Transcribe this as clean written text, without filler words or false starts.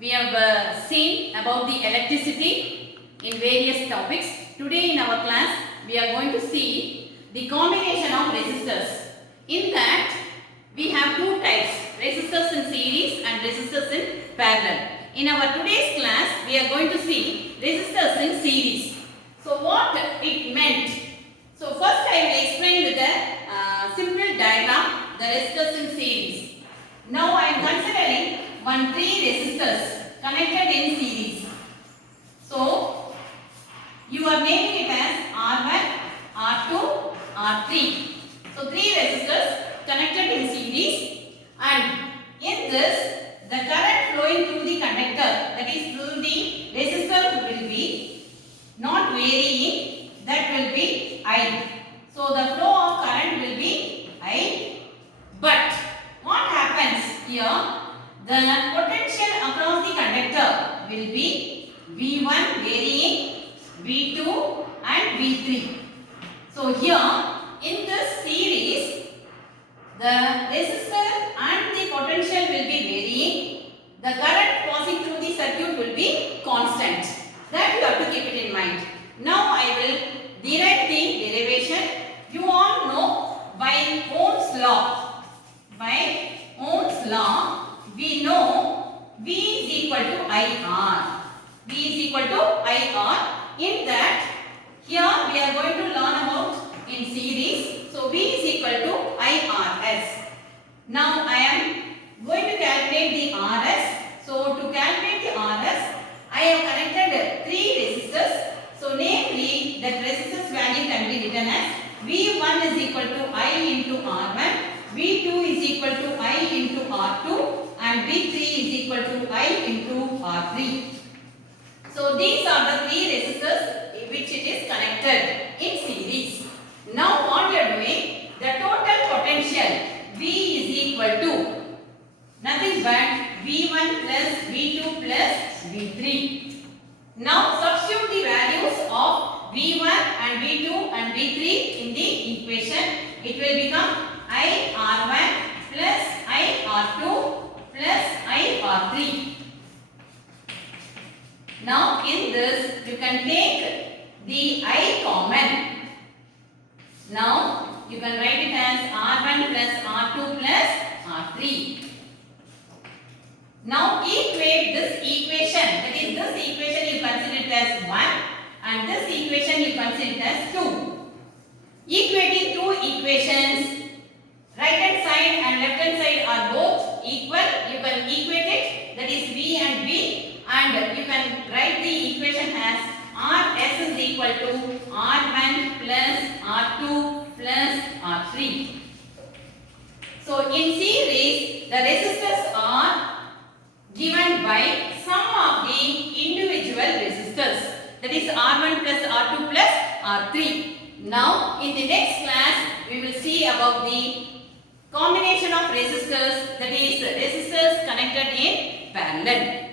we have seen about the electricity in various topics. Today in our class, we are going to see the combination of resistors. In that, we have two types, resistors in series and resistors in parallel. In our today's class, we are going to see resistors in series. So what it meant? So first I will explain with a simple diagram, the resistors in series. Now I am considering three resistors connected in series. So you are naming it as R1, R2, R3. So three resistors connected in series, and in this the current flowing through the conductor, that is through the resistor, will be not varying, that will be I. So the flow of current will be I, but what happens here? The potential across the conductor will be V1 varying, V2 and V3. So here in this series, the resistor and the potential will be varying. The current passing through the circuit will be constant. That you have to keep it in mind. Now I will derive the derivation. You all know by Ohm's law. By Ohm's law, we know V is equal to IR. V is equal to IR. In that, here we are going to learn about in series. So V is equal to IRS. Now I am going to calculate the RS. So to calculate the RS, I have connected three resistors. So namely, that resistance value can be written as V1 is equal to I into R1, V2 is equal to I into R2, and V3 is equal to I into R3. So these are the three resistors which it is connected in series. Now what we are doing, the total potential V is equal to nothing but V1 plus V2 plus V3. Now substitute the values of V1 and V2 and V3 in the equation. It will become I R1 plus I R2 plus I R3. Now in this you can take the I common. Now you can write it as R1 plus R2 plus R3. Now equate this equation, that is this equation you consider it as 1 and this equation you consider it as 2. Equating two equations, right hand side and left hand side are both equal. You can equate it, that is V and V, and you can write the equation as RS is equal to R1 plus R2 plus R3. So in series, the resistors are given by sum of the individual resistors, that is R1 plus R2 plus R3. Now in the next class we will see about the combination of resistors, that is resistors connected in parallel.